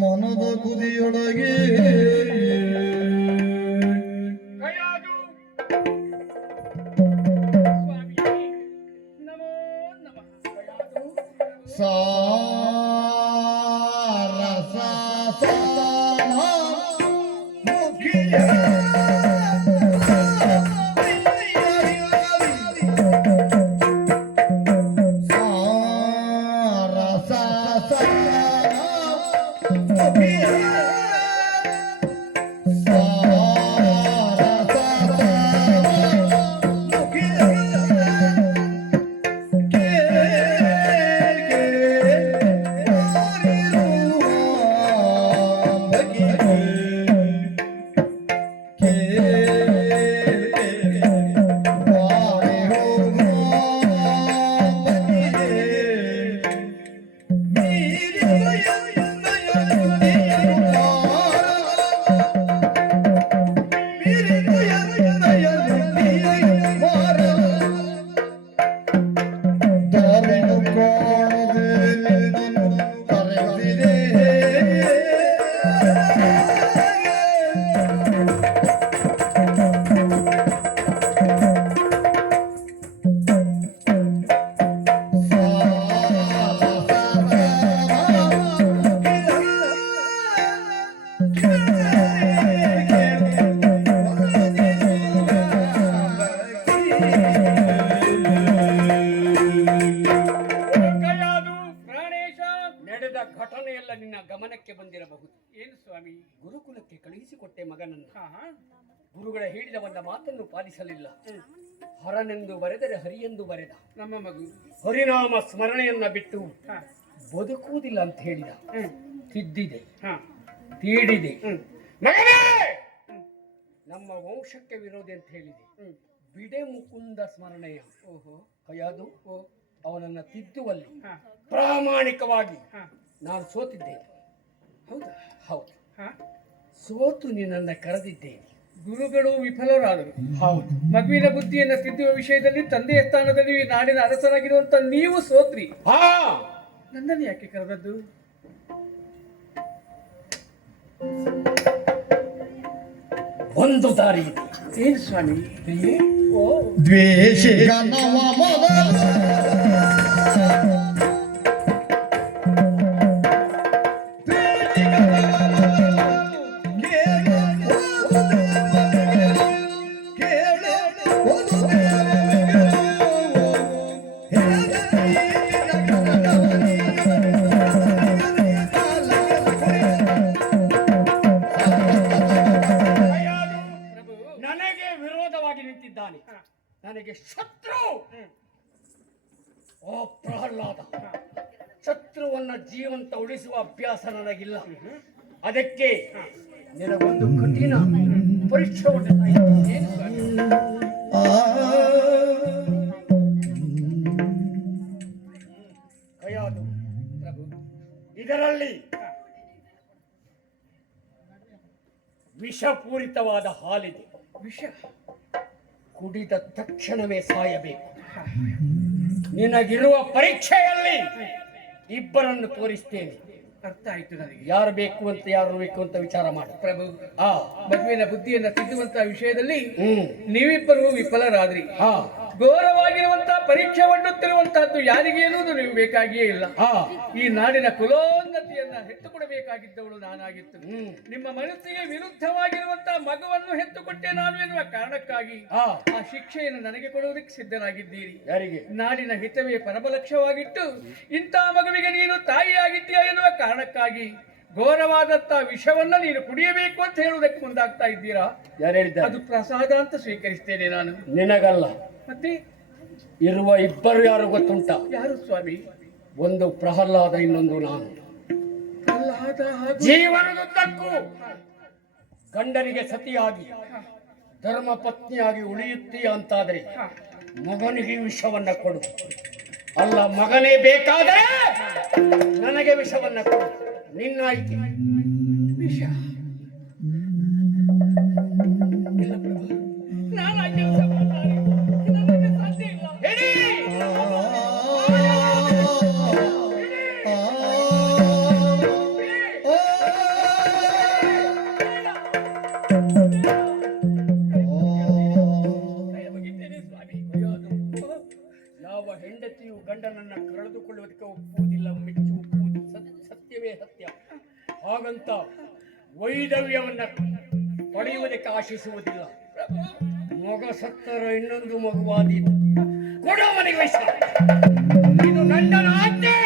ಮನದ ಕುದಿಯೊಳಗೆ ಘಟನೆಯೆಲ್ಲ ನಿನ್ನ ಗಮನಕ್ಕೆ ಬಂದಿರಬಹುದು. ಏನು ಸ್ವಾಮಿ? ಗುರುಕುಲಕ್ಕೆ ಕಳುಹಿಸಿಕೊಟ್ಟೆ ಮಗನನ್ನು. ಗುರುಗಳ ಹೇಳಿದ ಒಂದು ಮಾತನ್ನು ಪಾಲಿಸಲಿಲ್ಲ. ಹರನೆಂದು ಬರೆದರೆ ಹರಿಯೆಂದು ಬರೆದ ನಮ್ಮ ಮಗು ಹರಿನಾಮ ಸ್ಮರಣೆಯನ್ನ ಬಿಟ್ಟು ಬದುಕುವುದಿಲ್ಲ ಅಂತ ಹೇಳಿದ. ತಿದ್ದಿದೆ, ತೀಡಿದೆ. ಮಗನೇ, ನಮ್ಮ ವಂಶಕ್ಕೆ ವಿರೋಧಿ ಅಂತ ಹೇಳಿದೆ. ಬಿಡೆ ಮುಕುಂದ ಸ್ಮರಣೆಯ ಕೈಯಾದು ಅವನನ್ನ ತಿದ್ದುವಲ್ಲಿ ಪ್ರಾಮಾಣಿಕವಾಗಿ ನಾನು ಸೋತಿದ್ದೇನೆ. ಹೌದಾ? ಹೌದು. ಸೋತು ನಿನ್ನನ್ನ ಕರೆದಿದ್ದೇನೆ. ಗುರುಗಳು ವಿಫಲರಾದರು. ಹೌದು. ಮಗುವಿನ ಬುದ್ಧಿಯನ್ನು ತಿದ್ದುವ ವಿಷಯದಲ್ಲಿ ತಂದೆಯ ಸ್ಥಾನದಲ್ಲಿ ನಾಡಿನ ಅರಸರಾಗಿರುವಂತ ನೀವು ಸೋತ್ರಿ. ನನ್ನನ್ನು ಯಾಕೆ ಕರೆದದ್ದು? ಒಂದು ದಾರಿ ಇದೆ. ಏನು ಸ್ವಾಮಿ? ದ್ವೇಷಿಗ ನನಗೆ ಶತ್ರು. ಓ ಪ್ರಹ್ಲಾದ, ಶತ್ರುವನ್ನ ಜೀವಂತ ಉಳಿಸುವ ಅಭ್ಯಾಸ ನನಗಿಲ್ಲ. ಅದಕ್ಕೆ ನಿನಗೊಂದು ಕಠಿಣ ಪರೀಕ್ಷೆ ಕೈಯಾದು. ಇದರಲ್ಲಿ ವಿಷಪೂರಿತವಾದ ಹಾಲಿದೆ. ವಿಷ ಕುಡಿದ ತಕ್ಷಣವೇ ಸಾಯಬೇಕು. ನಿನಗಿರುವ ಪರೀಕ್ಷೆಯಲ್ಲಿ ಇಬ್ಬರನ್ನು ತೋರಿಸ್ತೇನೆ. ಅರ್ಥ ಆಯ್ತು ನನಗೆ. ಯಾರು ಬೇಕು ಅಂತ ಯಾರು ಬೇಕು ಅಂತ ವಿಚಾರ ಮಾಡು ಪ್ರಭು. ಮಗುವಿನ ಬುದ್ಧಿಯನ್ನ ತಿದ್ದುವಂತಹ ವಿಷಯದಲ್ಲಿ ನೀವಿಬ್ಬರು ವಿಫಲರಾದ್ರಿ. ಘೋರವಾಗಿರುವಂತಹ ಪರೀಕ್ಷೆ ಒಡ್ಡುತ್ತಿರುವಂತಹದ್ದು ಯಾರಿಗೆ ಎನ್ನುವುದು ನೀವು ಬೇಕಾಗಿಯೇ ಇಲ್ಲ. ಈ ನಾಡಿನ ಕುಲೋನ್ನತಿಯನ್ನ ಹೆತ್ತುಕೊಡಬೇಕಾಗಿದ್ದವಳು ನಾನಾಗಿತ್ತು. ನಿಮ್ಮ ಮನಸ್ಸಿಗೆ ವಿರುದ್ಧವಾಗಿರುವಂತಹ ಮಗುವನ್ನು ಹೆತ್ತುಕೊಟ್ಟೆ ನಾನು ಎನ್ನುವ ಕಾರಣಕ್ಕಾಗಿ ಆ ಶಿಕ್ಷೆಯನ್ನು ನನಗೆ ಕೊಡುವುದಕ್ಕೆ ಸಿದ್ಧರಾಗಿದ್ದೀರಿ. ಯಾರಿಗೆ? ನಾಡಿನ ಹಿತವೇ ಪರಮಲಕ್ಷ್ಯವಾಗಿಟ್ಟು ಇಂತಹ ಮಗುವಿಗೆ ನೀನು ತಾಯಿಯಾಗಿದ್ದೀಯಾ ಎನ್ನುವ ಕಾರಣಕ್ಕಾಗಿ ಘೋರವಾದಂತಹ ವಿಷವನ್ನ ನೀನು ಕುಡಿಯಬೇಕು ಅಂತ ಹೇಳುವುದಕ್ಕೆ ಮುಂದಾಗ್ತಾ ಇದ್ದೀರಾ? ಯಾರು ಹೇಳಿದ್ದಾರೆ? ಅದು ಪ್ರಸಾದ ಅಂತ ಸ್ವೀಕರಿಸ್ತೇನೆ ನಾನು. ನಿನಗಲ್ಲ. ಮತ್ತೆ ಇರುವ ಇಬ್ಬರು ಯಾರು ಗೊತ್ತುಂಟ? ಯಾರು ಸ್ವಾಮಿ? ಒಂದು ಪ್ರಹ್ಲಾದ, ಇನ್ನೊಂದು ನಾನು. ಪ್ರಹ್ಲಾದ ಜೀವನದುದ್ದಕ್ಕೂ ಗಂಡನಿಗೆ ಸತಿಯಾಗಿ ಧರ್ಮ ಪತ್ನಿಯಾಗಿ ಉಳಿಯುತ್ತೀಯ ಅಂತಾದರೆ ಮಗನಿಗೆ ವಿಷವನ್ನ ಕೊಡು. ಅಲ್ಲ, ಮಗನೇ ಬೇಕಾದರೆ ನನಗೆ ವಿಷವನ್ನ ಕೊಡು. ನಿನ್ನ ಆಯ್ಕೆ. ವಿಷ ಕೆಲಸ ಮಾಡ್ತಾರೆ. ಇದಕ್ಕೆ ಸಾಧ್ಯ ಇಲ್ಲ. ಹೇಳಿ. ಯಾವ ಹೆಂಡತಿಯು ಗಂಡನನ್ನ ಕಳೆದುಕೊಳ್ಳುವುದಕ್ಕೆ ಒಪ್ಪುವುದಿಲ್ಲ, ಮೆಚ್ಚು ಒಪ್ಪುವುದು ಸತ್ಯವೇ ಸತ್ಯ. ಹಾಗಂತ ವೈದವ್ಯವನ್ನ ಪಡೆಯುವುದಕ್ಕೆ ಆಶಿಸುವುದಿಲ್ಲ. ಮಗ ಸತ್ತರ ಇನ್ನೊಂದು ಮಗುವಾದೀತು ಕೊಡೋ ಮನೆಗೆ ವಯಸ್ಸ. ಇದು ಗಂಡನ ಆಜ್ಞೆ.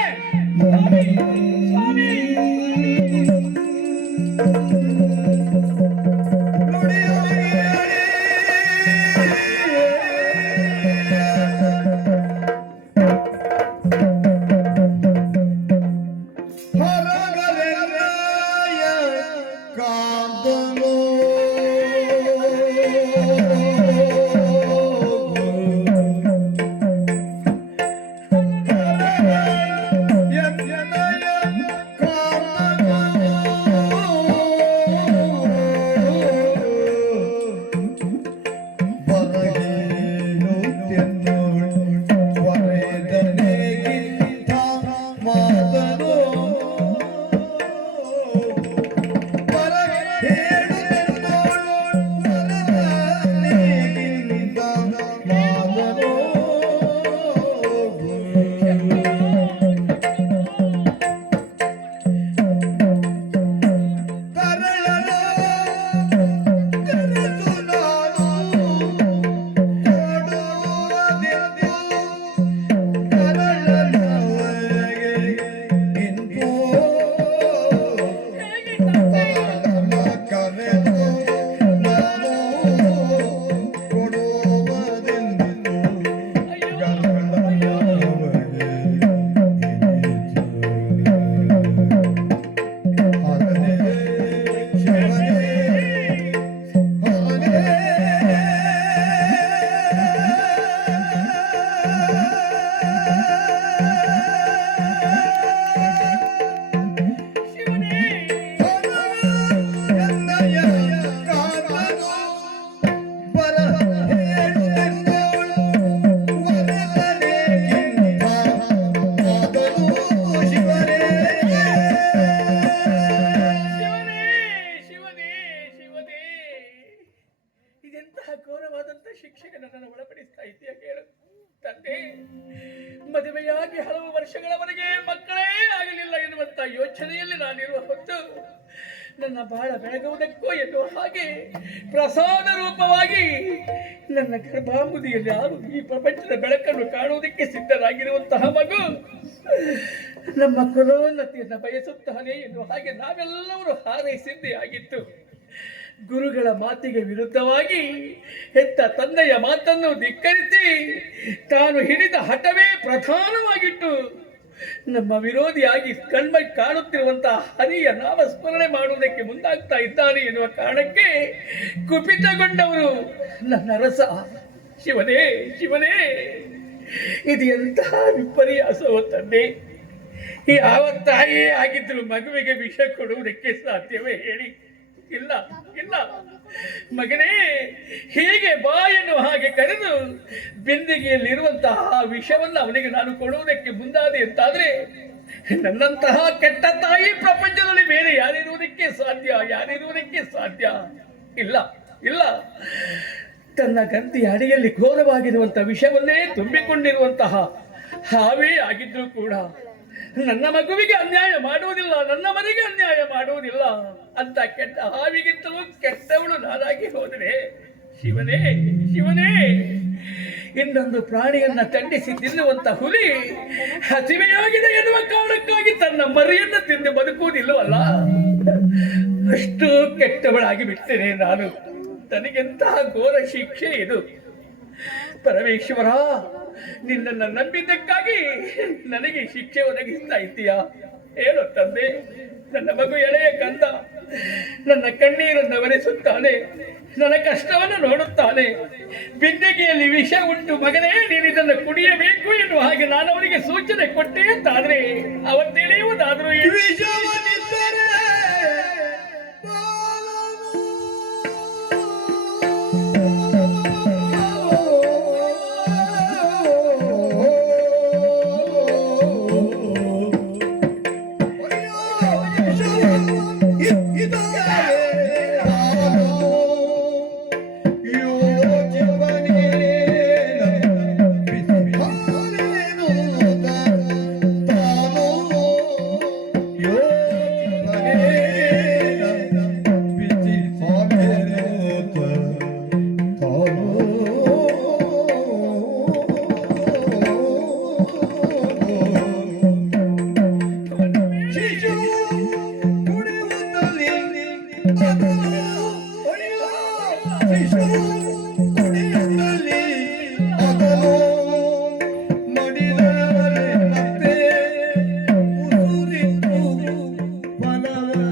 ಸ್ವಾಮಿ, ಶಿಕ್ಷೆಗೆ ನನ್ನನ್ನು ಒಳಪಡಿಸ್ತಾ ಇದೆಯಾ ಕೇಳು ತಂದೆ. ಮದುವೆಯಾಗಿ ಹಲವು ವರ್ಷಗಳವರೆಗೆ ಮಕ್ಕಳೇ ಆಗಲಿಲ್ಲ ಎನ್ನುವಂತ ಯೋಚನೆಯಲ್ಲಿ ನಾನಿರುವ ಹೊತ್ತು ನನ್ನ ಬಾಳ ಬೆಳಗುವುದಕ್ಕೂ ಎನ್ನುವ ಹಾಗೆ ಪ್ರಸಾದ ರೂಪವಾಗಿ ನನ್ನ ಗರ್ಭಾಂಬುದಿಯಲ್ಲಿ ಯಾರು ಈ ಪ್ರಪಂಚದ ಬೆಳಕನ್ನು ಕಾಣುವುದಕ್ಕೆ ಸಿದ್ಧರಾಗಿರುವಂತಹ ಮಗು ನಮ್ಮ ಕುಲೋನ್ನತಿಯನ್ನು ಬಯಸುತ್ತಾನೆ ಎನ್ನುವ ಹಾಗೆ ನಾವೆಲ್ಲರೂ ಹಾರೈಸಿದ್ದೇ ಆಗಿತ್ತು. ಗುರುಗಳ ಮಾತಿಗೆ ವಿರುದ್ಧವಾಗಿ ಹೆತ್ತ ತಂದೆಯ ಮಾತನ್ನು ಧಿಕ್ಕರಿಸಿ ತಾನು ಹಿಡಿದ ಹಠವೇ ಪ್ರಧಾನವಾಗಿಟ್ಟು ನಮ್ಮ ವಿರೋಧಿಯಾಗಿ ಕಣ್ಮೈ ಕಾಣುತ್ತಿರುವಂತಹ ಹರಿಯ ನಾಮಸ್ಮರಣೆ ಮಾಡುವುದಕ್ಕೆ ಮುಂದಾಗ್ತಾ ಇದ್ದಾನೆ ಎನ್ನುವ ಕಾರಣಕ್ಕೆ ಕುಪಿತಗೊಂಡವರು ನನ್ನ ರಸ. ಶಿವನೇ ಶಿವನೇ, ಇದು ಎಂತಹ ವಿಪರ್ಯಾಸವೋ ತಂದೆ. ಯಾವ ತಾಯಿಯೇ ಆಗಿದ್ರು ಮಗುವಿಗೆ ವಿಷ ಕೊಡುವುದಕ್ಕೆ ಸಾಧ್ಯವೇ ಹೇಳಿ? ಇಲ್ಲ ಇಲ್ಲ ಮಗನೇ, ಹೀಗೆ ಬಾಯನ್ನು ಹಾಗೆ ಕರೆದು ಬಿಂದಿಗೆಯಲ್ಲಿರುವಂತಹ ಆ ವಿಷವನ್ನು ಅವನಿಗೆ ನಾನು ಕೊಡುವುದಕ್ಕೆ ಮುಂದಾದೆ ಅಂತಾದ್ರೆ ನನ್ನಂತಹ ಕೆಟ್ಟ ತಾಯಿ ಪ್ರಪಂಚದಲ್ಲಿ ಬೇರೆ ಯಾರಿರುವುದಕ್ಕೆ ಸಾಧ್ಯ? ಯಾರಿರುವುದಕ್ಕೆ ಸಾಧ್ಯ? ಇಲ್ಲ ಇಲ್ಲ. ತನ್ನ ಗಂತಿಯ ಅಡಿಯಲ್ಲಿ ಘೋರವಾಗಿರುವಂತಹ ವಿಷವನ್ನೇ ತುಂಬಿಕೊಂಡಿರುವಂತಹ ಹಾವೇ ಆಗಿದ್ರು ಕೂಡ ನನ್ನ ಮಗುವಿಗೆ ಅನ್ಯಾಯ ಮಾಡುವುದಿಲ್ಲ, ನನ್ನ ಮನೆಗೆ ಅನ್ಯಾಯ ಮಾಡುವುದಿಲ್ಲ ಅಂತ ಕೆಟ್ಟ ಹಾವಿಗಿಂತಲೂ ಕೆಟ್ಟವಳು ನಾನಾಗಿ ಹೋದರೆ ಶಿವನೇ ಶಿವನೇ, ಇನ್ನೊಂದು ಪ್ರಾಣಿಯನ್ನ ಖಂಡಿಸಿ ತಿನ್ನುವಂತ ಹುಲಿ ಹಸಿವೆಯಾಗಿದೆ ಎನ್ನುವ ಕಾರಣಕ್ಕಾಗಿ ತನ್ನ ಮರಿಯನ್ನು ತಿಂದು ಬದುಕುವುದಿಲ್ಲವಲ್ಲ, ಅಷ್ಟು ಕೆಟ್ಟವಳಾಗಿ ಬಿಡ್ತೇನೆ ನಾನು. ನನಗೆಂತಹ ಘೋರ ಶಿಕ್ಷೆ ಇದು. ಪರಮೇಶ್ವರ, ನಿನ್ನನ್ನು ನಂಬಿದ್ದಕ್ಕಾಗಿ ನನಗೆ ಶಿಕ್ಷೆ ಒದಗಿಸ್ತಾ ಇದ್ದೀಯಾ? ಹೇಳು ತಂದೆ. ನನ್ನ ಮಗು ಎಳೆಯ ಕಂದ ನನ್ನ ಕಣ್ಣೀರನ್ನು ಒರೆಸುತ್ತಾನೆ, ನನ್ನ ಕಷ್ಟವನ್ನು ನೋಡುತ್ತಾನೆ. ಬಿಂದಿಗೆಯಲ್ಲಿ ವಿಷ ಉಂಟು ಮಗನೇ, ನೀನು ಇದನ್ನು ಕುಡಿಯಬೇಕು ಎನ್ನುವ ಹಾಗೆ ನಾನು ಅವನಿಗೆ ಸೂಚನೆ ಕೊಟ್ಟೆ ಅಂತಾದ್ರೆ ಅವತ್ತೇಳೆಯುವುದಾದ್ರೂ ವಿಷವು ಕುಡಿಯುತ್ತಲೇ ಅದನು ಮಡಿದರೆ ಮತ್ತೆ ಉಸುರಿತು ಬಲವೇ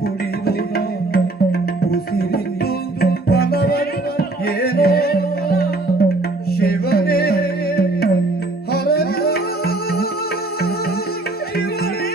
ಕುಡಿದು ಉಸಿರಿತು ಬಲವೇ ಏನೋ ಶಿವನೇ ಹರನ ಶಿವನೇ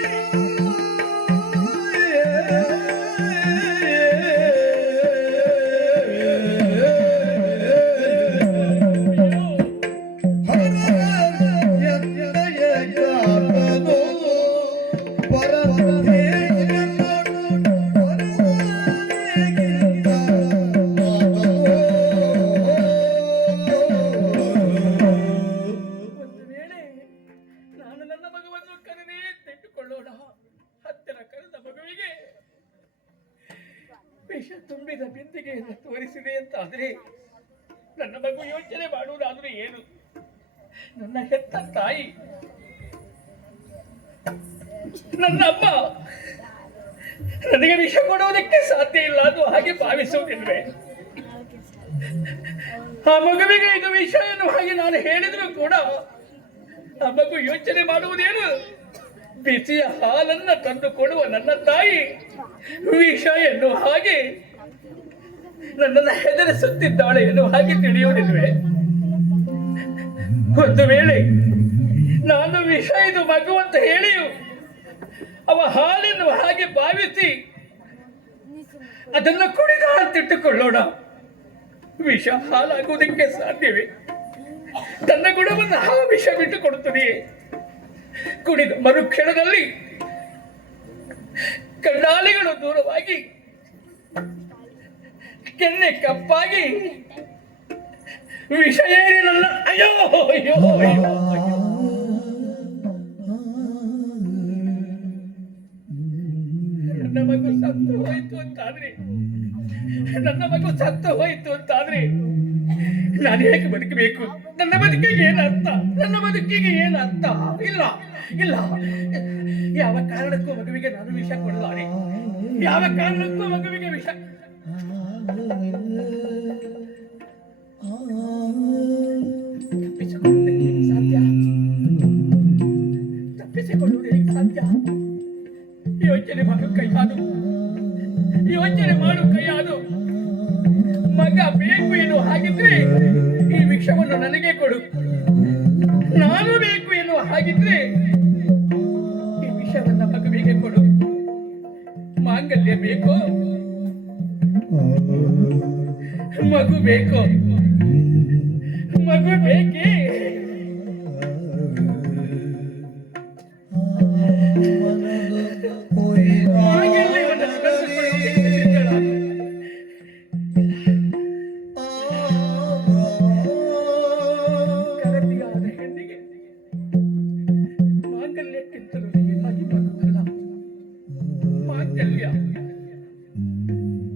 ಒಂದು ವೇಳೆ ನಾನು ನನ್ನ ಮಗುವನ್ನು ಕರೆದೇ ತೆಟ್ಟುಕೊಳ್ಳೋಣ. ಹತ್ತಿರ ಕರೆದ ಮಗುವಿಗೆ ವಿಷ ತುಂಬಿದ ಬಿಂದಿಗೆಯನ್ನು ತೋರಿಸಿದೆ ಅಂತಾದ್ರೆ ನನ್ನ ಮಗು ಯೋಚನೆ ಮಾಡುವುದಾದ್ರೆ ಏನು? ನನ್ನ ಹೆತ್ತ ತಾಯಿ, ನನ್ನ ಅಮ್ಮ ನನಗೆ ವಿಷ ಕೊಡುವುದಕ್ಕೆ ಸಾಧ್ಯ ಇಲ್ಲ ಅದು ಹಾಗೆ ಭಾವಿಸುವುದಿಲ್ವೇ? ಆ ಮಗುವಿಗೆ ಇದು ವಿಷ ಎನ್ನುವ ಹಾಗೆ ನಾನು ಹೇಳಿದ್ರು ಕೂಡ ಆ ಮಗು ಯೋಚನೆ ಮಾಡುವುದೇನು? ಬಿಸಿಯ ಹಾಲನ್ನ ತಂದು ಕೊಡುವ ನನ್ನ ತಾಯಿ ವಿಷ ಎನ್ನುವ ಹಾಗೆ ನನ್ನನ್ನು ಹೆದರಿಸುತ್ತಿದ್ದಾಳೆ ಎನ್ನುವ ಹಾಗೆ ತಿಳಿಯುವುದಿಲ್ವೇ? ಒಂದು ವೇಳೆ ನಾನು ವಿಷ ಇದು ಮಗು ಅಂತ ಹೇಳಿಯು ಅವ ಹಾಲೆನ್ನುವ ಹಾಗೆ ಭಾವಿಸಿ ಅದನ್ನು ಕುಡಿದ ಅಂತಿಟ್ಟುಕೊಳ್ಳೋಣ. ವಿಷ ಹಾಲಾಗುವುದಕ್ಕೆ ಸಾಧ್ಯವೇ? ತನ್ನ ಗುಣವನ್ನು ಆ ವಿಷ ಬಿಟ್ಟು ಕೊಡುತ್ತದೆಯೇ? ಕುಡಿದ ಮರುಕ್ಷಣದಲ್ಲಿ ಕಣ್ಣಾಲಿಗಳು ದೂರವಾಗಿ ಕೆನ್ನೆ ಕಪ್ಪಾಗಿ ವಿಷ ಏರಿ ನನ್ನ ಅಯ್ಯೋ ಅಯ್ಯೋ ಅಯ್ಯೋ ನನ್ನ ಮಗು ಸತ್ತು ಹೋಯಿತು ಅಂತಾದ್ರೆ ನಾನು ಹೇಗೆ ಬದುಕಬೇಕು? ನನ್ನ ಬದುಕಿಗೆ ಏನರ್ಥ? ಇಲ್ಲ ಇಲ್ಲ, ಯಾವ ಕಾರಣಕ್ಕೂ ಮಗುವಿಗೆ ನಾನು ವಿಷ ಕೊಡಲಾರೆ. ಯಾವ ಕಾರಣಕ್ಕೂ ಮಗುವಿಗೆ ವಿಷ ತಪ್ಪಿಸಿಕೊಳ್ಳುವುದು ಹೇಗೆ ಸಾಧ್ಯ? ಯೋಚನೆ ಮಾಡು ಕೈಯಾದು. ಮಗ ಬೇಕು ಎನ್ನುವ ಹಾಗಿದ್ರೆ ಈ ವಿಷವನ್ನು ನನಗೆ ಕೊಡು. ನಾನು ಬೇಕು ಎನ್ನುವ ಹಾಗಿದ್ರೆ ಈ ವಿಷವನ್ನ ಮಗುವಿಗೆ ಕೊಡು. ಮಾಂಗಲ್ಯ ಬೇಕು, ಮಗು ಬೇಕು, ಮಗು ಬೇಕೇ? ಕರತಿಯಾದ ಹೆಣ್ಣಿಗೆ ಮಾಂಗಲ್ಯಕ್ಕಿಂತಲೂ ಹೆಚ್ಚಾಗಿ ಮಗುವಲ್ಲ. ಮಾಂಗಲ್ಯ,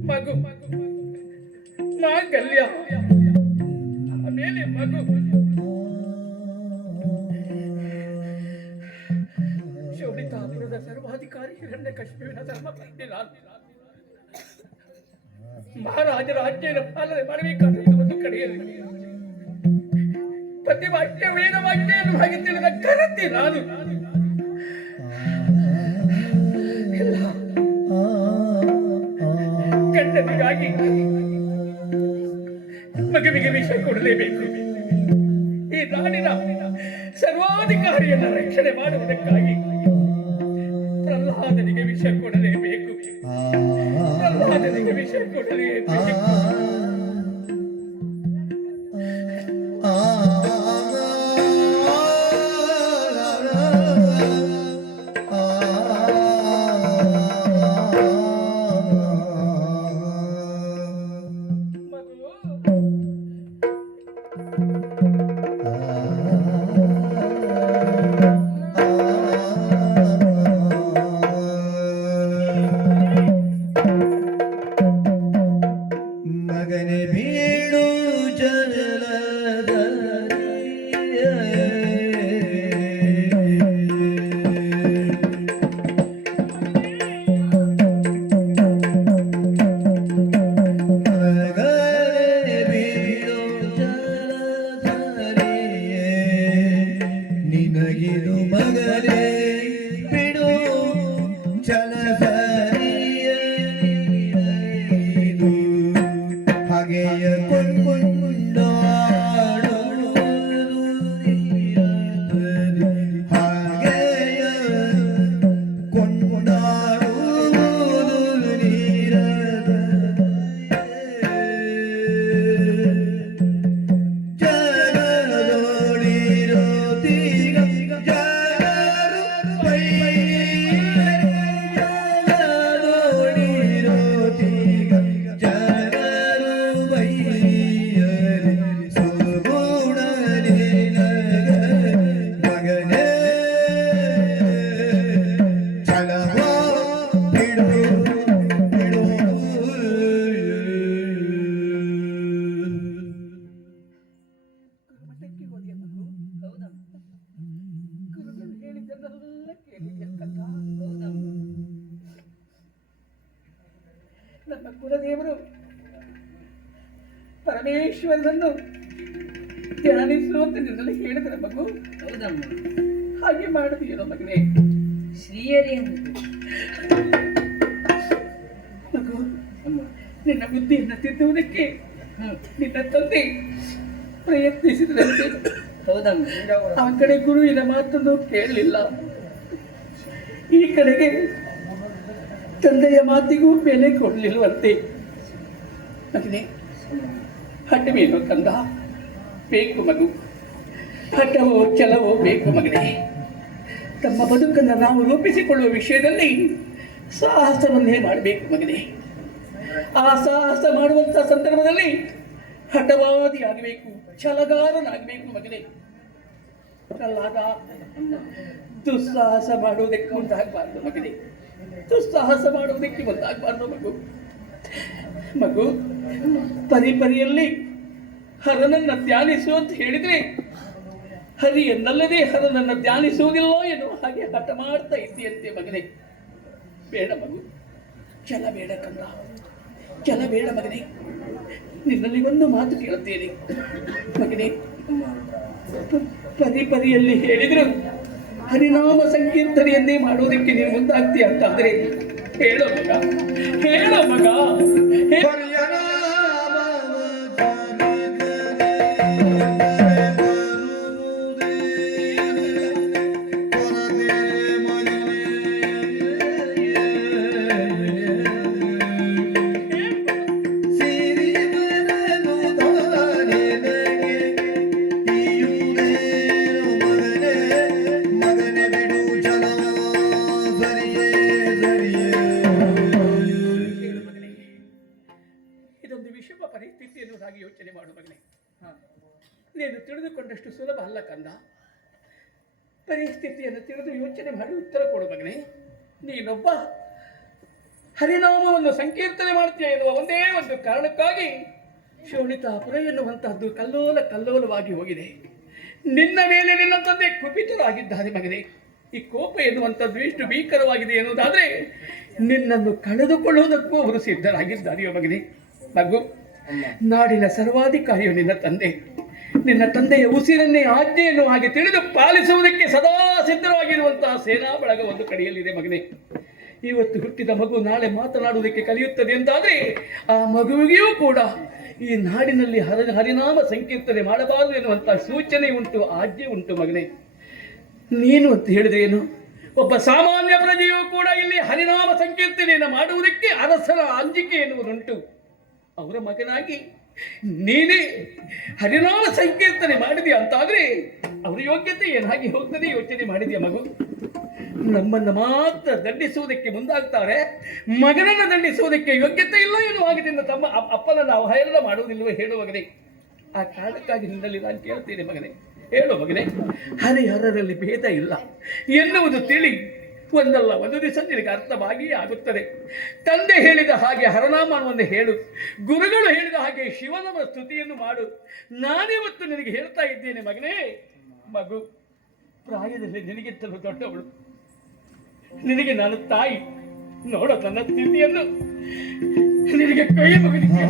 ಮಗು, ಮಾಂಗಲ್ಯ, ಆಮೇಲೆ ಮಗು. ಶೋಭಿತಾಪುರದ ಸರ್ವಾಧಿಕಾರಿ ಹಿರಣ್ಯಕಶಿಪುವಿನ ಧರ್ಮಪತ್ನಿ ನಾನು. ಮಹಾರಾಜರ ಆಜ್ಞೆಯನ್ನು ಪಾಲನೆ ಮಾಡಬೇಕಾದದ್ದು ಒಂದು ಕಡೆಯಲ್ಲಿ, ಪ್ರತಿವಾಕ್ಯ ವೇದವಾಕ್ಯವನ್ನು ಹಾಗೆ ತಿಳಿದ ಕರತಿ ನಾನು. ಗಂಡನಿಗಾಗಿ ಮಗುವಿಗೆ ವಿಷ ಕೊಡಲೇಬೇಕು. ಈ ನಾಡಿನ ಸರ್ವಾಧಿಕಾರಿಯನ್ನು ರಕ್ಷಣೆ ಮಾಡುವುದಕ್ಕಾಗಿ ಪ್ರಹ್ಲಾದನಿಗೆ ವಿಷ ಕೊಡಲೇಬೇಕು. ಪ್ರಹ್ಲಾದನಿಗೆ ವಿಷ ಕೊಡಲೇಬೇಕು. ಮಗ ಮಠಕ್ಕೆ ಹೋದೆಯ ಮಗು? ಗುರುಗಳು ಹೇಳಿದ್ದನ್ನೆಲ್ಲ ಕೇಳಿದೆಯ ಕಂದ? ನಮ್ಮ ಕುಲದೇವರು ಪರಮೇಶ್ವರನನ್ನು ಧ್ಯಾನಿಸುವಂತೆ ನಿನ್ನಲ್ಲಿ ಹೇಳಿದರೆ ಮಗು, ಹಾಗೆ ಮಾಡಿದೆಯೋ ಮಗನೇ? ಶ್ರೀಯರೇ ಮಗು, ನಿನ್ನ ಬುದ್ಧಿಯನ್ನು ತಿದ್ದುವುದಕ್ಕೆ ನಿನ್ನ ತಂದೆ ಪ್ರಯತ್ನಿಸಿದಂತೆ ಆ ಕಡೆ ಗುರುವಿನ ಮಾತನ್ನು ಕೇಳಲಿಲ್ಲ, ಈ ಕಡೆಗೆ ತಂದೆಯ ಮಾತಿಗೂ ಬೆಲೆ ಕೊಡಲಿಲ್ವಂತೆ. ಮಗನೇ, ಹಠವೇನು ಕಂದ? ಬೇಕು ಮಗು, ಹಠವೋ ಛಲವೋ ಬೇಕು ಮಗನೇ. ತಮ್ಮ ಬದುಕನ್ನು ನಾವು ರೂಪಿಸಿಕೊಳ್ಳುವ ವಿಷಯದಲ್ಲಿ ಸಾಹಸವನ್ನೇ ಮಾಡಬೇಕು ಮಗನೇ. ಆ ಸಾಹಸ ಮಾಡುವಂಥ ಸಂದರ್ಭದಲ್ಲಿ ಹಠವಾದಿ ಆಗಬೇಕು, ಛಲಗಾರನಾಗಬೇಕು ಮಗನೇ. ಪ್ರಹ್ಲಾದ ದುಸ್ಸಾಹಸ ಮಾಡುವುದಕ್ಕೆ ಮುಂದಾಗಬಾರ್ದು ಮಗನೇ, ದುಸ್ಸಾಹಸ ಮಾಡುವುದಕ್ಕೆ ಮುಂದಾಗಬಾರ್ದು ಮಗು. ಮಗು, ಪರಿಪರಿಯಲ್ಲಿ ಹರನನ್ನು ಧ್ಯಾನಿಸು ಅಂತ ಹೇಳಿದ್ರೆ ಹರಿ ಎಂದಲ್ಲದೆ ಹರನನ್ನು ಧ್ಯಾನಿಸುವುದಿಲ್ಲ ಎನ್ನುವ ಹಾಗೆ ಹಠ ಮಾಡ್ತಾ ಇದ್ದೀಯಂತೆ ಮಗನೇ. ಬೇಡ ಮಗು, ಛಲ ಬೇಡ ಕಂದ, ಛಲ ಬೇಡ ಮಗನೇ. ನಿನ್ನಲ್ಲಿ ಒಂದು ಮಾತು ಕೇಳುತ್ತೇನೆ ಮಗನೇ. ಪರಿಪರಿಯಲ್ಲಿ ಹೇಳಿದ್ರು ಹರಿನಾಮ ಸಂಕೀರ್ತನೆಯನ್ನೇ ಮಾಡುವುದಕ್ಕೆ ನೀನು ಮುಂದಾಗ್ತೀಯ ಅಂತಾದ್ರೆ ಹೇಳೋ ಮಗ, ಹೇಳೋ ಮಗ. ಇದೊಂದು ವಿಷಮ ಪರಿಸ್ಥಿತಿ ಎನ್ನುವುದಾಗಿ ಯೋಚನೆ ಮಾಡು ಮಗನೇ. ನೀನು ತಿಳಿದುಕೊಂಡಷ್ಟು ಸುಲಭ ಅಲ್ಲ ಕಂದ. ಪರಿಸ್ಥಿತಿಯನ್ನು ತಿಳಿದು ಯೋಚನೆ ಮಾಡಿ ಉತ್ತರ ಕೊಡು ಮಗನೇ. ನೀನೊಬ್ಬ ಹರಿನಾಮವನ್ನು ಸಂಕೀರ್ತನೆ ಮಾಡ್ತೀಯ ಎನ್ನುವ ಒಂದೇ ಒಂದು ಕಾರಣಕ್ಕಾಗಿ ಶೋಣಿತಾಪುರ ಎನ್ನುವಂತಹದ್ದು ಕಲ್ಲೋಲವಾಗಿ ಹೋಗಿದೆ. ನಿನ್ನ ಮೇಲೆ ನಿನ್ನ ತಂದೆ ಕುಪಿತರಾಗಿದ್ದಾರೆ ಮಗನೇ. ಈ ಕೋಪ ಎನ್ನುವಂಥದ್ದು ಎಷ್ಟು ಭೀಕರವಾಗಿದೆ ಎನ್ನುವುದಾದ್ರೆ ನಿನ್ನನ್ನು ಕಳೆದುಕೊಳ್ಳುವುದಕ್ಕೂ ಅವರು ಸಿದ್ಧರಾಗಿದ್ದಾರೆಯೋ ಮಗನೇ. ಮಗು, ನಾಡಿನ ಸರ್ವಾಧಿಕಾರಿಯು ನಿನ್ನ ತಂದೆ. ನಿನ್ನ ತಂದೆಯ ಉಸಿರನ್ನೇ ಆಜ್ಞೆಯನ್ನು ಹಾಗೆ ತಿಳಿದು ಪಾಲಿಸುವುದಕ್ಕೆ ಸದಾ ಸಿದ್ಧವಾಗಿರುವಂತಹ ಸೇನಾ ಬಳಗ ಒಂದು ಕಡೆಯಲ್ಲಿದೆ ಮಗನೇ. ಇವತ್ತು ಹುಟ್ಟಿದ ಮಗು ನಾಳೆ ಮಾತನಾಡುವುದಕ್ಕೆ ಕಲಿಯುತ್ತದೆ ಎಂದಾದರೆ ಆ ಮಗುವಿಗೂ ಕೂಡ ಈ ನಾಡಿನಲ್ಲಿ ಹರಿನಾಮ ಸಂಕೀರ್ತನೆ ಮಾಡಬಾರದು ಎನ್ನುವಂತಹ ಸೂಚನೆ ಉಂಟು, ಆಜ್ಞೆ ಉಂಟು ಮಗನೇ. ನೀನು ಅಂತ ಹೇಳಿದ್ರೆ ಏನು? ಒಬ್ಬ ಸಾಮಾನ್ಯ ಪ್ರಜೆಯೂ ಕೂಡ ಇಲ್ಲಿ ಹರಿನಾಮ ಸಂಕೀರ್ತನೆಯನ್ನು ಮಾಡುವುದಕ್ಕೆ ಅರಸರ ಅಂಜಿಕೆ ಎನ್ನುವುದುಂಟು. ಅವರ ಮಗನಾಗಿ ನೀನೇ ಹರಿನಾಮ ಸಂಕೀರ್ತನೆ ಮಾಡಿದೆಯಾ ಅಂತಾದ್ರೆ ಅವರ ಯೋಗ್ಯತೆ ಏನಾಗಿ ಹೋಗ್ತದೆ ಯೋಚನೆ ಮಾಡಿದೆಯಾ ಮಗು? ನಮ್ಮನ್ನು ಮಾತ್ರ ದಂಡಿಸುವುದಕ್ಕೆ ಮುಂದಾಗ್ತಾರೆ, ಮಗನನ್ನು ದಂಡಿಸುವುದಕ್ಕೆ ಯೋಗ್ಯತೆ ಇಲ್ಲ ಎನ್ನುವಾಗ ನಿನ್ನ ತಮ್ಮ ಅಪ್ಪನನ್ನು ಅವಹೇಳನ ಮಾಡುವುದಿಲ್ಲವೇ ಹೇಳುವ ಮಗನೇ. ಆ ಕಾರಣಕ್ಕಾಗಿ ನಿನ್ನಲ್ಲಿ ನಾನು ಕೇಳ್ತೇನೆ ಮಗನೇ, ಹೇಳು ಮಗನೇ. ಹರಿಹರರಲ್ಲಿ ಭೇದ ಇಲ್ಲ ಎನ್ನುವುದು ತಿಳಿ ಒಂದಲ್ಲ ಒಂದು ದಿವಸ ನಿನಗೆ ಅರ್ಥವಾಗಿಯೇ ಆಗುತ್ತದೆ. ತಂದೆ ಹೇಳಿದ ಹಾಗೆ ಹರನಾಮವನ್ನು ಹೇಳು, ಗುರುಗಳು ಹೇಳಿದ ಹಾಗೆ ಶಿವನ ಸ್ತುತಿಯನ್ನು ಮಾಡು. ನಾನಿವತ್ತು ನಿನಗೆ ಹೇಳ್ತಾ ಇದ್ದೇನೆ ಮಗನೇ. ಮಗು, ಪ್ರಾಯದಲ್ಲಿ ನಿನಗಿಂತಲೂ ದೊಡ್ಡವಳು, ನಿನಗೆ ನಾನು ತಾಯಿ. ನೋಡ ನನ್ನ ಸ್ಥಿತಿಯನ್ನು, ನಿನಗೆ ಕೈ ಮುಗಿದಿದ್ದೆ.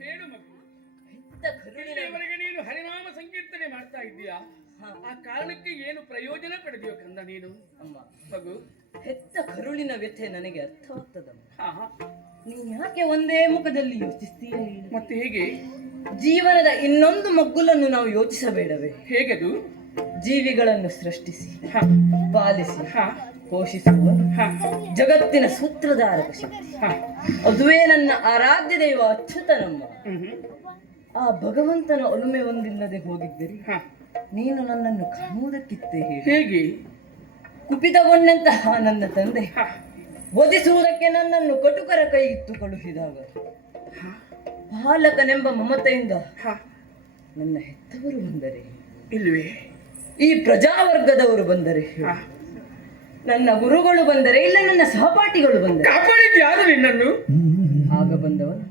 ಹೇಳು ಮಗು, ಹೆತ್ತ ಕರುಳಿನ ಇಲ್ಲಿಯವರೆಗೆ ನೀನು ಹರಿನಾಮ ಸಂಕೀರ್ತನೆ ಮಾಡ್ತಾ ಇದ್ದೀಯಾ? ಹಾ. ಆ ಕಾರಣಕ್ಕೆ ಏನು ಪ್ರಯೋಜನ ಪಡೆದಿಯೋ ಕಂದ ನೀನು? ಅಮ್ಮ, ಮಗು, ಹೆತ್ತ ಕರುಳಿನ ವ್ಯಥೆ ನನಗೆ ಅರ್ಥವಾಗ್ತದಮ್ಮ. ಹಾ, ನೀನ್ ಯಾಕೆ ಒಂದೇ ಮುಖದಲ್ಲಿ ಯೋಚಿಸ್ತೀಯ ಹೇಳು? ಮತ್ತೆ ಹೇಗೆ? ಜೀವನದ ಇನ್ನೊಂದು ಮಗ್ಗುಲನ್ನು ನಾವು ಯೋಚಿಸಬೇಡವೇ? ಹೇಗದು? ಜೀವಿಗಳನ್ನು ಸೃಷ್ಟಿಸಿ ಹಾ, ಪಾಲಿಸಿ ಹಾ, ಪೋಷಿಸುವ ಹಾ, ಜಗತ್ತಿನ ಸೂತ್ರಧಾರಕ ಶಕ್ತಿ, ಹಾ. ಅದುವೇ ನನ್ನ ಆರಾಧ್ಯ ದೈವ ಅಚ್ಯುತನಮ್ಮ. ಹ್ಮ್, ಹ್ಮ್. ಆ ಭಗವಂತನ ಒಲುಮೆ ಒಂದಿಲ್ಲದೆ ಹೋಗಿದ್ದರೆ ಹಾ. ನೀನು ನನ್ನನ್ನು ಕಾಣುವುದಕ್ಕಿತ್ತೇ ಹೇಳಿ? ಹೇಗೆ? ಕುಪಿತಗೊಂಡಂತಹ ನನ್ನ ತಂದೆ ಹಾ, ವಧಿಸುವುದಕ್ಕೆ ನನ್ನನ್ನು ಕಟುಕರ ಕೈ ಇತ್ತು ಕಳುಹಿದಾಗ ಹಾ, ಬಾಲಕನೆಂಬ ಮಮತೆಯಿಂದ ಹಾ. ನನ್ನ ಹೆತ್ತವರು ಬಂದರೆ, ಇಲ್ವೇ? ಈ ಪ್ರಜಾವರ್ಗದವರು ಬಂದರೆ, ಹಾ. ನನ್ನ ಗುರುಗಳು ಬಂದರೆ, ಇಲ್ಲ ನನ್ನ ಸಹಪಾಠಿಗಳು ಬಂದರೆ, ಕಾಪಾಡಿದ್ದು ಯಾರು ನಿನ್ನನ್ನು? ಆಗ ಬಂದವನು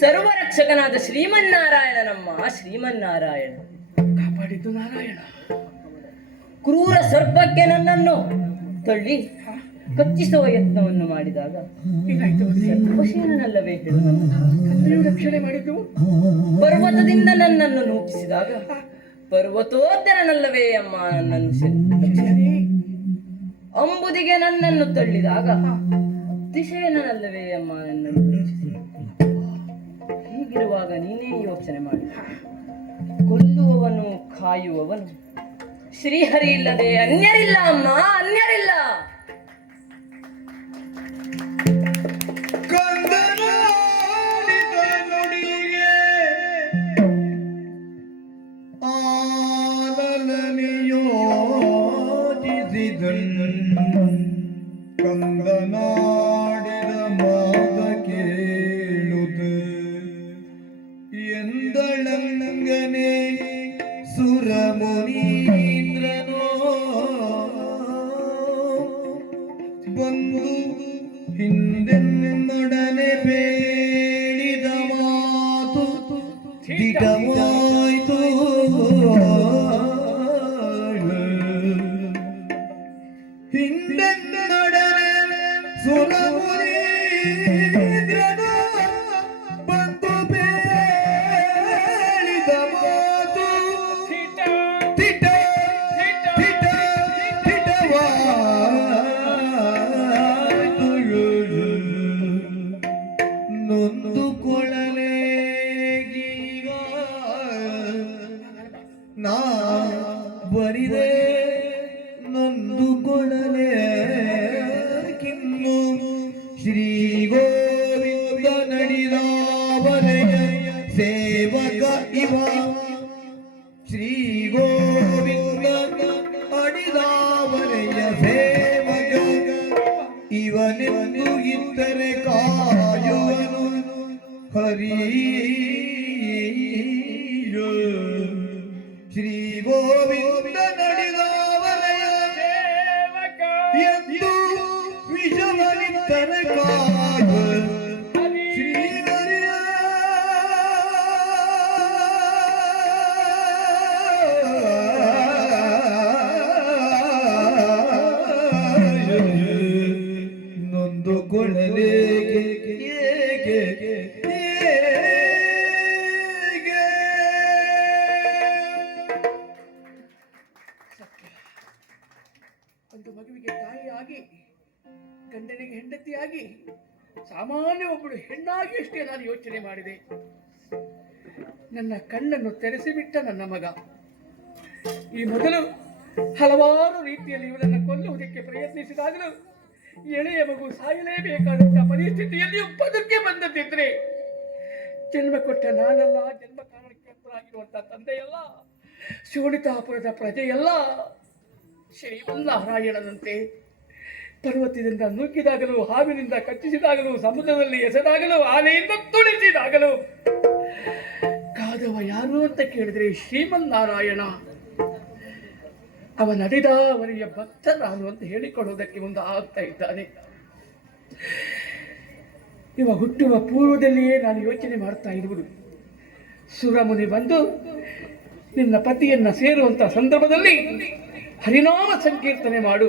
ಸರ್ವರಕ್ಷಕನಾದ ಶ್ರೀಮನ್ನಾರಾಯಣನಮ್ಮ. ಶ್ರೀಮನ್ನಾರಾಯಣ ಕಾಪಾಡಿದ್ದು ನಾರಾಯಣ. ಕ್ರೂರ ಸರ್ಪಕ್ಕೆ ನನ್ನನ್ನು ತಳ್ಳಿ ಕಚ್ಚಿಸುವ ಯತ್ನವನ್ನು ಮಾಡಿದಾಗ ಏನಾಯ್ತು ಮಗನೇ? ಸರ್ಪಶೇನನಲ್ಲವೇ ಹೇಳು? ತಂದೆಯು ರಕ್ಷಣೆ ಮಾಡಿದ್ದು? ಪರ್ವತದಿಂದ ನನ್ನನ್ನು ನೂಕಿಸಿದಾಗ ಪರ್ವತೋತ್ತರನಲ್ಲವೇ ಅಮ್ಮ ನನ್ನನ್ನು ಸರಿ. ಅಂಬುದಿಗೆ ನನ್ನನ್ನು ತಳ್ಳಿದಾಗ ಅತಿಶಯನಲ್ಲವೇ ಅಮ್ಮ ನನ್ನನ್ನು ರಕ್ಷಿಸಿದ? ಹೀಗಿರುವಾಗ ನೀನೇ ಯೋಚನೆ ಮಾಡಿ. ಕೊಲ್ಲುವವನು ಕಾಯುವವನು ಶ್ರೀಹರಿ ಇಲ್ಲದೆ ಅನ್ಯರಿಲ್ಲ ಅಮ್ಮ, ಅನ್ಯರಿಲ್ಲ. ಕಂದನಾಡಿದ ನುಡಿಗೆ ಆನಲನಿಯೋಜಿಸಿದನು. ಕಂದನಾಡಿದ ಮಾತ ಕೇಳುದು ಎಂದಳಂಗನೆ ಸುರಮುನೀಂದ್ರನೋ ಬಂದು ಹಿಂದೆನ್ನೊಡನೆ ಬೇಡಿದ ಮಾತು ದಿಟವಾಯ್ತು. ಹಿಂದೆನ್ನೊಡನೆ ಸುರಮುನೀಂದ್ರನೋ ಬಂದು ಬೇಡಿದ ಮಾತು ನೊಂದುಕೊಳ್ಳಲೇಗೀಗ ನಾ ಬರಿದೆ ನೊಂದುಕೊಳ್ಳಲೇ ಕಿನ್ನು ಶ್ರೀ ಗೋವಿಂದ ನಡಿದಾವನೆಯ ಸೇವಕ ಇವ ಶ್ರೀ ಗೋವಿಂದ ಅಡಿದಾವನೆಯ ಸೇವಕ ಇವನೆಂದು ಇದ್ದರೆ ಕಾಯುವನು ಹರಿ. ಶ್ರೀ ಗೋವಿಂದ ನಡಿದಾವನೆಯ ಸೇವಕ ಎಂದು ವಿಷವನಿದ್ದರೆ ಕಾಯ ಶ್ರೀ ಹರಿಯ. ನೊಂದುಕೊಳ್ಳಲೇಗೆ ಏಕೆ ಒಂದು ಮಗುವಿಗೆ ತಾಯಿಯಾಗಿ, ಗಂಡನಿಗೆ ಹೆಂಡತಿಯಾಗಿ, ಸಾಮಾನ್ಯ ಒಬ್ಬಳು ಹೆಣ್ಣಾಗಿ ಅಷ್ಟೇ ನಾನು ಯೋಚನೆ ಮಾಡಿದೆ. ನನ್ನ ಕಣ್ಣನ್ನು ತೆರೆಸಿಬಿಟ್ಟ ನನ್ನ ಮಗ ಈ ಮೊದಲು ಹಲವಾರು ರೀತಿಯಲ್ಲಿ ಇವನನ್ನು ಕೊಲ್ಲುವುದಕ್ಕೆ ಪ್ರಯತ್ನಿಸಿದಾಗಲೂ ಎಳೆಯ ಮಗು ಸಾಯಲೇಬೇಕಾದಂತಹ ಪರಿಸ್ಥಿತಿಯಲ್ಲಿ ಬದುಕಿ ಬಂದದಿದ್ರೆ ಜನ್ಮ ಕೊಟ್ಟ ನಾನಲ್ಲ, ಜನ್ಮ ಕಾರಣಕ್ಕೆ ಆಗಿರುವಂತಹ ತಂದೆಯಲ್ಲ, ಶೋಣಿತಾಪುರದ ಪ್ರಜೆಯಲ್ಲ, ಶ್ರೀಮನ್ನಾರಾಯಣನಂತೆ ಪರ್ವತದಿಂದ ನುಗ್ಗಿದಾಗಲೂ, ಹಾವಿನಿಂದ ಕಚ್ಚಿಸಿದಾಗಲೂ, ಸಮುದ್ರದಲ್ಲಿ ಎಸೆದಾಗಲೂ, ಆನೆಯಿಂದ ತುಳಿಸಿದಾಗಲೂ ಕಾದವ ಯಾರು ಅಂತ ಕೇಳಿದ್ರೆ ಶ್ರೀಮನ್ನಾರಾಯಣ. ಅವ ನಡೆದಾವರಿಯ ಭಕ್ತ ನಾನು ಅಂತ ಹೇಳಿಕೊಳ್ಳುವುದಕ್ಕೆ ಮುಂದೆ ಆಗ್ತಾ ಇದ್ದಾನೆ. ಇವ ಹುಟ್ಟುವ ಪೂರ್ವದಲ್ಲಿಯೇ ನಾನು ಯೋಚನೆ ಮಾಡ್ತಾ ಇರುವುದು, ಸುರಮುನಿ ಬಂದು ನಿನ್ನ ಪತಿಯನ್ನ ಸೇರುವಂತ ಸಂದರ್ಭದಲ್ಲಿ ಹರಿನಾಮ ಸಂಕೀರ್ತನೆ ಮಾಡು,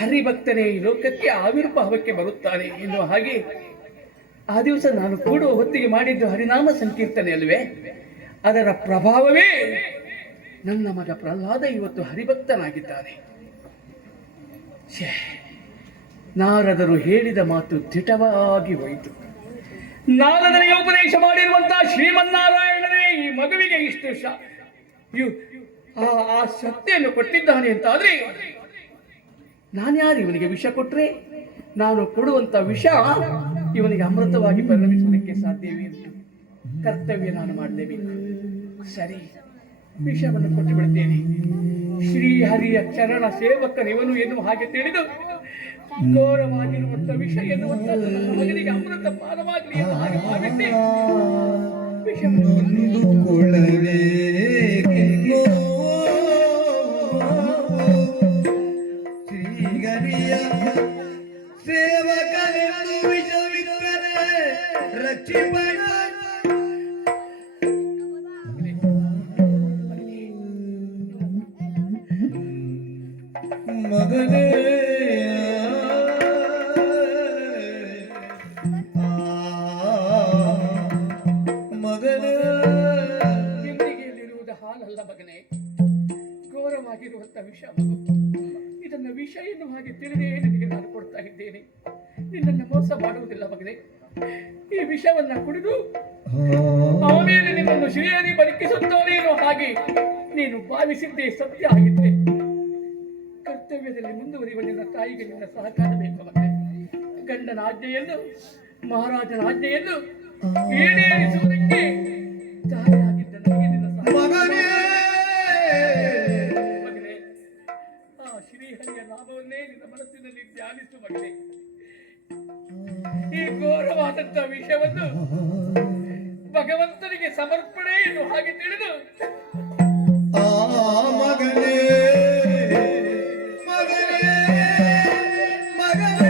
ಹರಿಭಕ್ತನೇ ಈ ಲೋಕಕ್ಕೆ ಆವಿರ್ಭಾವಕ್ಕೆ ಬರುತ್ತಾನೆ ಎನ್ನುವ ಹಾಗೆ ಆ ದಿವಸ ನಾನು ಕೂಡುವ ಹೊತ್ತಿಗೆ ಮಾಡಿದ್ದು ಹರಿನಾಮ ಸಂಕೀರ್ತನೆ ಅಲ್ವೇ? ಅದರ ಪ್ರಭಾವವೇ ನನ್ನ ಮಗ ಪ್ರಹ್ಲಾದ ಇವತ್ತು ಹರಿಭಕ್ತನಾಗಿದ್ದಾನೆ. ನಾರದರು ಹೇಳಿದ ಮಾತು ದಿಟವಾಗಿ ಹೋಯಿತು. ನಾರದನಿಗೆ ಉಪದೇಶ ಮಾಡಿರುವಂತಹ ಶ್ರೀಮನ್ನಾರಾಯಣನೇ ಈ ಮಗುವಿಗೆ ಇಷ್ಟು ಆ ಶಕ್ತಿಯನ್ನು ಕೊಟ್ಟಿದ್ದಾನೆ ಅಂತ ಆದ್ರೆ ನಾನ್ಯಾರು ಇವನಿಗೆ ವಿಷ ಕೊಟ್ರೆ? ನಾನು ಕೊಡುವಂತ ವಿಷ ಇವನಿಗೆ ಅಮೃತವಾಗಿ ಪರಿಣಮಿಸುವುದಕ್ಕೆ ಸಾಧ್ಯವೇ ಇಲ್ಲ. ಕರ್ತವ್ಯ ನಾನು ಮಾಡಲೇಬೇಕು. ಸರಿ, ವಿಷವನ್ನು ಕೊಟ್ಟು ಬಿಡುತ್ತೇನೆ. ಶ್ರೀಹರಿಯ ಚರಣ ಸೇವಕನಿವನು ಎನ್ನುವ ಹಾಗೆ ತಿಳಿದು ಘೋರವಾಗಿರುವಂತ ವಿಷ ಎನ್ನುವಂಥದ್ದು ನನ್ನ ಮಗನಿಗೆ ಅಮೃತ ಪಾನವಾಗಲಿ ಎಂದು ಹಾಗೆ ಮಾಡಿದ್ದೆ. ಶ್ರೀಗರಿಯ ಸೇವಕನೆಂದು ವಿಷವಿದ್ದರೆ ರಕ್ಷಿಪಣ ಮಗನೇ ಎಂದಿಗೆಯಲ್ಲಿರುವುದು ಹಾಲಲ್ಲ ಮಗನೇ, ಘೋರವಾಗಿರುವಂತ ವಿಷ ಮಗು. ಇದನ್ನ ವಿಷ ಎನ್ನುವ ಹಾಗೆ ತಿಳಿದೇ ನಿನಗೆ ನಾನು ಕೊಡ್ತಾ ಇದ್ದೇನೆ. ನಿನ್ನನ್ನು ಮೋಸ ಮಾಡುವುದಿಲ್ಲ ಮಗನೇ. ಈ ವಿಷವನ್ನ ಕುಡಿದು ಆಮೇಲೆ ನಿನ್ನನ್ನು ಶ್ರೀಹರಿ ಬದುಕಿಸುತ್ತಾನೆ ಎನ್ನುವ ಹಾಗೆ ನೀನು ಭಾವಿಸಿದ್ದೇ ಸತ್ಯ ಆಗಿದ್ದೆ. ಕರ್ತವ್ಯದಲ್ಲಿ ಮುಂದುವರಿಯುವ ನಿನ್ನ ತಾಯಿಗೆ ನಿನ್ನ ಸಹಕಾರ ಬೇಕು ಮಗನೇ. ಗಂಡನ ಆಜ್ಞೆಯನ್ನು, ಮಹಾರಾಜನ ಆಜ್ಞೆಯನ್ನು ಈಡೇರಿಸುವುದಕ್ಕೆ ತಾಯಿಯಾಗಿದ್ದ ನನಗೆ ನಿನ್ನ ಮಗನೇ ಮಗನೇ, ಆ ಶ್ರೀಹರಿಯ ನಾಮವನ್ನೇ ನಿನ್ನ ಮನಸ್ಸಿನಲ್ಲಿ ಧ್ಯಾನಿಸು ಮಗನೇ. ಈ ಘೋರವಾದಂತ ವಿಷಯವನ್ನು ಭಗವಂತನಿಗೆ ಸಮರ್ಪಣೆ ಎನ್ನುವ ಹಾಗೆ ತಿಳಿದು ಮಗನೇ ಮಗನೇ ಮಗನೇ